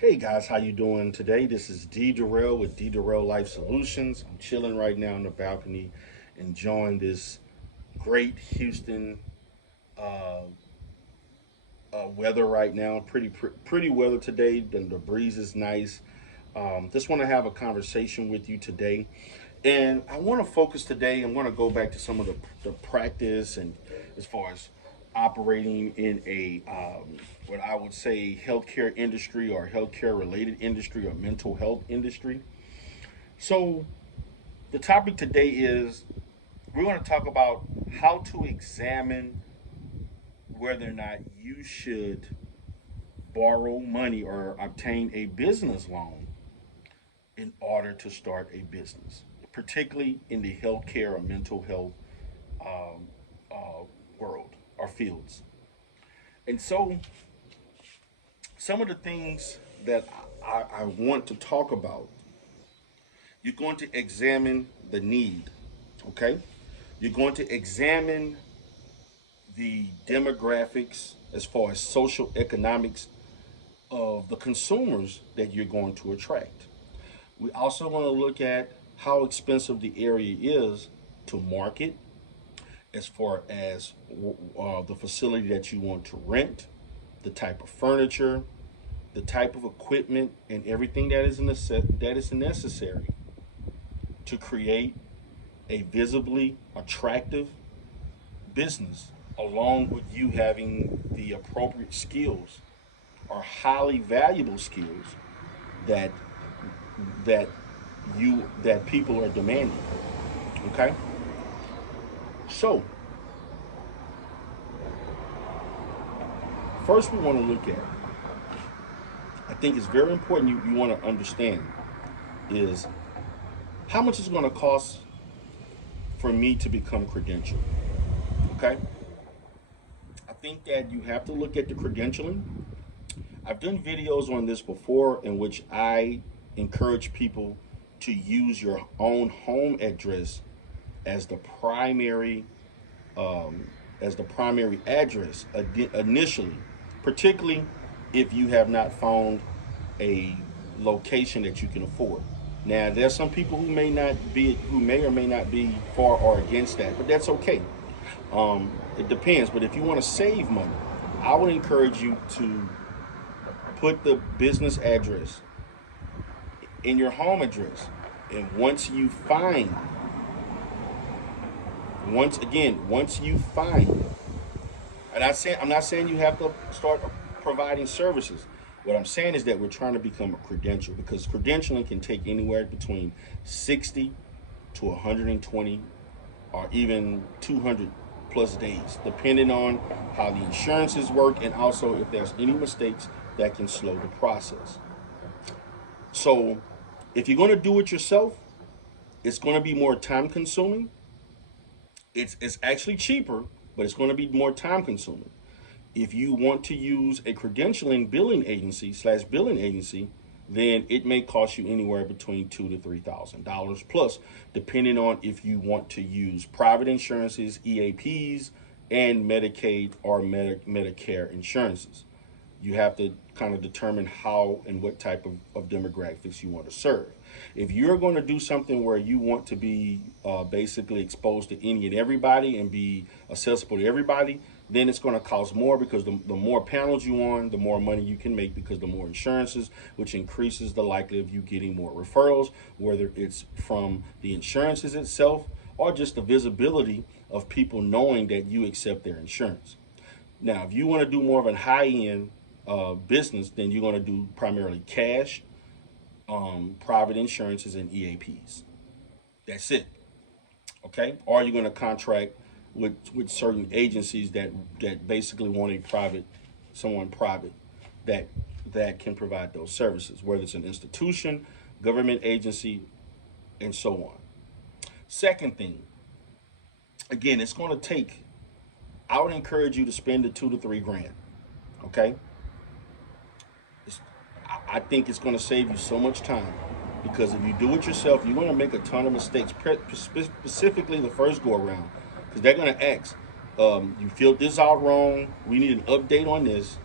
Hey guys, how you doing today? This is D Durrell with D Durrell Life Solutions. I'm chilling right now on the balcony, enjoying this great Houston uh, weather right now. Pretty weather today. The breeze is nice. Just want to have a conversation with you today, and I want to focus today. I'm going to go back to some of the practice and as far as operating in a what I would say healthcare industry or healthcare related industry or mental health industry. So the topic today is we're going to talk about how to examine whether or not you should borrow money or obtain a business loan in order to start a business, particularly in the healthcare or mental health um, uh, world or fields. And so, some of the things that I want to talk about, you're going to examine the need, okay? You're going to examine the demographics as far as social economics of the consumers that you're going to attract. We also want to look at how expensive the area is to market as far as the facility that you want to rent, the type of furniture, the type of equipment, and everything that is necessary to create a visibly attractive business, along with you having the appropriate skills or highly valuable skills that that that people are demanding. Okay, so first we want to look at. I think it's very important you want to understand is how much it's going to cost for me to become credentialed. Okay, I think that you have to look at the credentialing. I've done videos on this before in which I encourage people to use your own home address as the primary um, address initially, particularly if you have not found a location that you can afford. Now, there's some people who may or may not be for or against that, but that's okay. It depends. But if you want to save money, I would encourage you to put the business address in your home address, and once you find and I'm not saying you have to start providing services. What I'm saying is that we're trying to become a credential because credentialing can take anywhere between 60 to 120 or even 200 plus days, depending on how the insurances work and also if there's any mistakes that can slow the process. So, if you're going to do it yourself, it's going to be more time consuming. It's actually cheaper, but it's going to be more time consuming. If you want to use a credentialing billing agency slash billing agency, then it may cost you anywhere between $2,000 to $3,000 plus, depending on if you want to use private insurances, EAPs, and Medicaid or Medicare insurances. You have to kind of determine how and what type of demographics you want to serve. If you're going to do something where you want to be basically exposed to any and everybody and be accessible to everybody, then it's going to cost more because the more panels you on, the more money you can make because the more insurances, which increases the likelihood of you getting more referrals, whether it's from the insurances itself or just the visibility of people knowing that you accept their insurance. Now, if you want to do more of a high end business, then you're going to do primarily cash, private insurances, and EAPs. That's it. Okay. Or you're going to contract with certain agencies that basically want someone private that that can provide those services, whether it's an institution, government agency, and so on. Second thing, again, it's going to take. I would encourage you to spend the 2 to 3 grand. Okay, it's, I think it's going to save you so much time because if you do it yourself, you're going to make a ton of mistakes, specifically the first go around, because they're going to ask, you filled this out wrong. We need an update on this,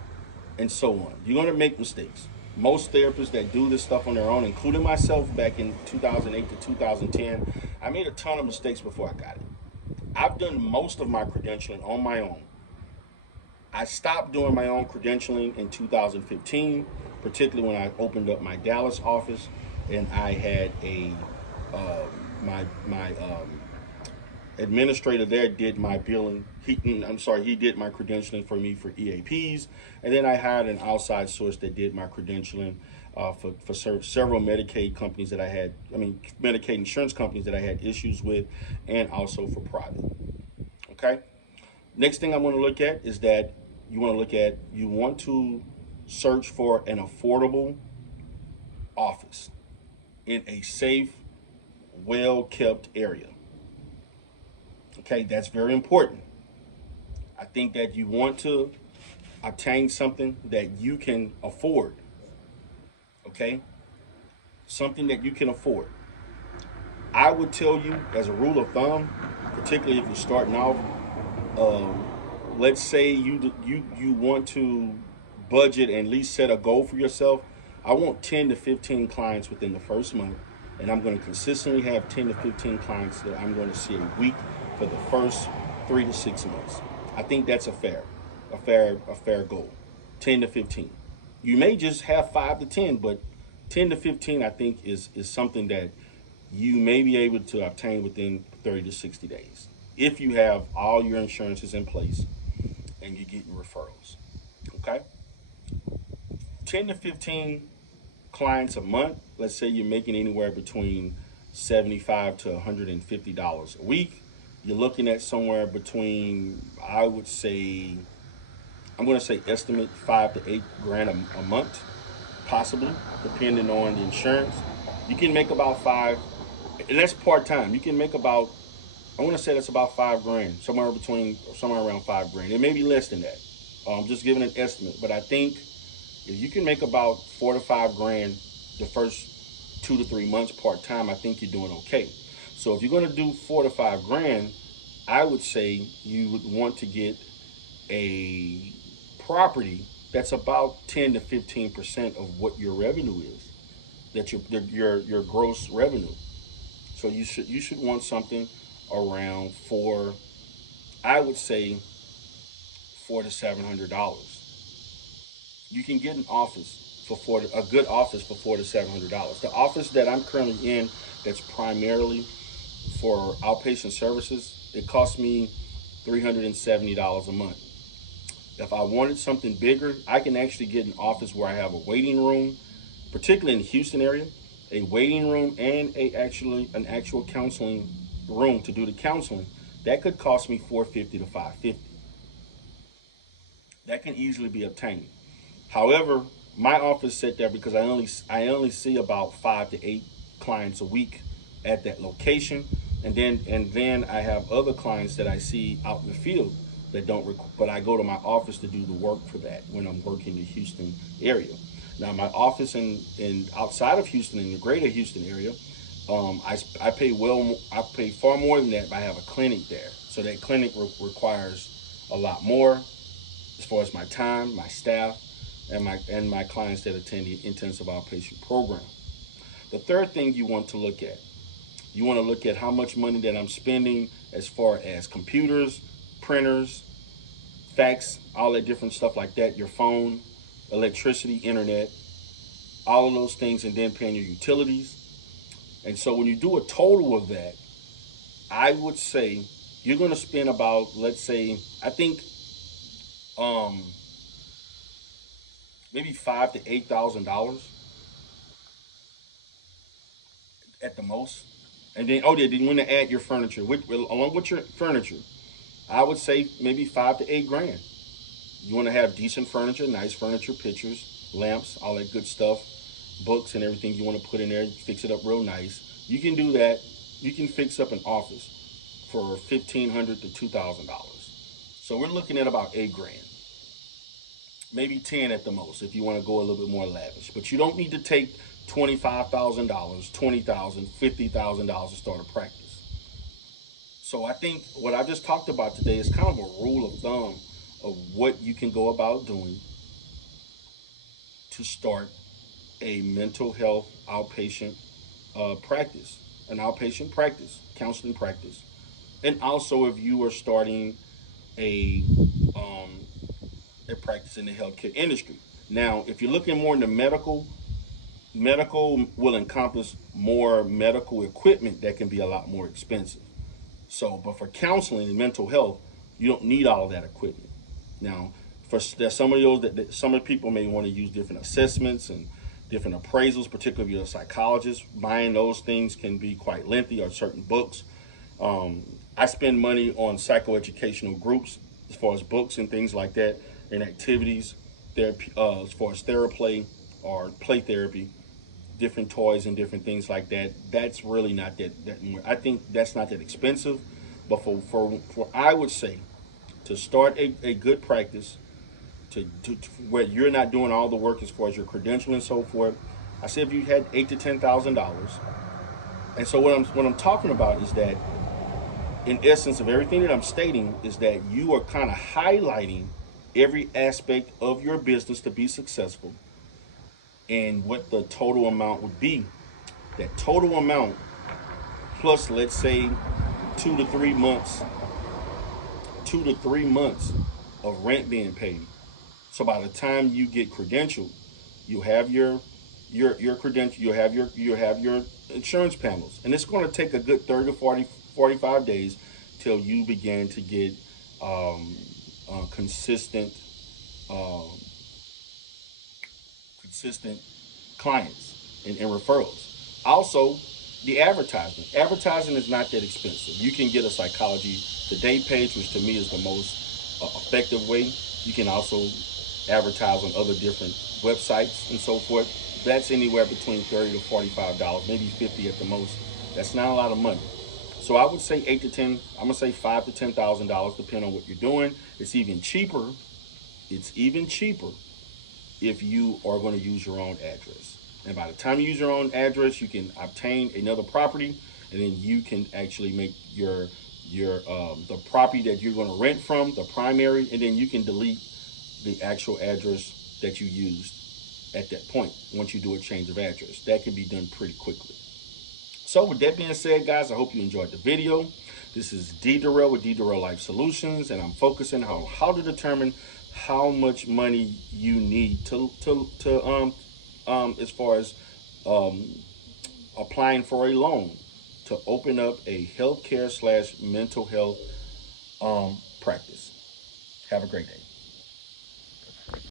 and so on. You're going to make mistakes. Most therapists that do this stuff on their own, including myself back in 2008 to 2010, I made a ton of mistakes before I got it. I've done most of my credentialing on my own. I stopped doing my own credentialing in 2015, particularly when I opened up my Dallas office and I had a my administrator there did my billing. He did my credentialing for me for EAPs, and then I hired an outside source that did my credentialing for several Medicaid companies that Medicaid insurance companies that I had issues with, and also for private. Okay. Next thing I want to look at is that you want to search for an affordable office in a safe, well kept area. Okay, that's very important. I think that you want to obtain something that you can afford. Okay, something that you can afford. I would tell you, as a rule of thumb, particularly if you're starting off, um, let's say you want to budget and at least set a goal for yourself. I want 10 to 15 clients within the first month, and I'm going to consistently have 10 to 15 clients that I'm going to see a week for the first 3 to 6 months. I think that's a fair goal. 10 to 15. You may just have 5 to 10, but 10 to 15 I think is something that you may be able to obtain within 30 to 60 days if you have all your insurances in place and you're getting referrals. Okay? 10 to 15 clients a month. Let's say you're making anywhere between $75 to $150 a week. You're looking at somewhere between, I would say, I'm going to say estimate 5 to 8 grand a month, possibly, depending on the insurance. You can make about five, and that's part time. You can make about, I want to say that's about 5 grand, somewhere around 5 grand. It may be less than that. I'm just giving an estimate, but I think if you can make about 4 to 5 grand the first 2 to 3 months part time, I think you're doing okay. So if you're going to do 4 to 5 grand, I would say you would want to get a property that's about 10 to 15% of what your revenue is. That's your gross revenue. So you should want something around four. I would say $400 to $700. You can get an office for a good office for $400 to $700. The office that I'm currently in, that's primarily for outpatient services, it costs me $370 a month. If I wanted something bigger, I can actually get an office where I have a waiting room, particularly in the Houston area, a waiting room and an actual counseling room to do the counseling. That could cost me 450 to 550. That can easily be obtained. However, my office set there because I only see about 5 to 8 clients a week at that location, and then I have other clients that I see out in the field that don't. But I go to my office to do the work for that when I'm working in the Houston area. Now, my office in outside of Houston, in the greater Houston area, I pay far more than that, but I have a clinic there. So that clinic requires a lot more as far as my time, my staff, and my clients that attend the intensive outpatient program. The third thing you want to look at how much money that I'm spending as far as computers, printers, fax, all that different stuff like that, your phone, electricity, internet, all of those things, and then paying your utilities. And so when you do a total of that, I would say you're going to spend about, let's say, I think um, maybe $5 to $8,000 at the most. And then, oh yeah, then you want to add your furniture along with your furniture. I would say maybe 5 to 8 grand. You want to have decent furniture, nice furniture, pictures, lamps, all that good stuff, books and everything you want to put in there. Fix it up real nice. You can do that. You can fix up an office for $1,500 to $2,000. So we're looking at about 8 grand, maybe 10 at the most if you want to go a little bit more lavish. But you don't need to take $25,000, $20,000, $50,000 to start a practice. So I think what I just talked about today is kind of a rule of thumb of what you can go about doing to start a mental health outpatient practice, an outpatient practice, counseling practice. And also, if you are starting a um, a practice in the healthcare industry. Now, if you're looking more into medical, medical will encompass more medical equipment that can be a lot more expensive. So, but for counseling and mental health, you don't need all of that equipment. Now, for there's some of those that some of the people may want to use different assessments and different appraisals, particularly if you're a psychologist. Buying those things can be quite lengthy, or certain books. I spend money on psychoeducational groups as far as books and things like that, and activities, therapy, as far as therapy or play therapy, different toys and different things like that. That's really not that I think that's not that expensive. But for I would say, to start a good practice, to where you're not doing all the work as far as your credential and so forth, I say if you had $8,000 to $10,000. And so what I'm talking about is that, in essence of everything that I'm stating, is that you are kind of highlighting every aspect of your business to be successful, and what the total amount would be. That total amount plus, let's say, 2 to 3 months, 2 to 3 months of rent being paid. So by the time you get credentialed, you have your credential, you have your insurance panels, and it's going to take a good 30 to 40 45 days till you begin to get um, consistent um, consistent clients and referrals. Also, the advertisement. Advertising is not that expensive. You can get a Psychology Today page, which to me is the most effective way. You can also advertise on other different websites and so forth. That's anywhere between $30 to $45, maybe 50 at the most. That's not a lot of money. So I would say 8 to 10. I'm gonna say $5,000 to $10,000, depending on what you're doing. It's even cheaper. It's even cheaper if you are going to use your own address. And by the time you use your own address, you can obtain another property, and then you can actually make your the property that you're going to rent from the primary, and then you can delete the actual address that you used at that point once you do a change of address. That can be done pretty quickly. So with that being said, guys, I hope you enjoyed the video. This is D Durrell with D Durrell Life Solutions, and I'm focusing on how to determine how much money you need to as far as um, applying for a loan to open up a healthcare slash mental health practice. Have a great day.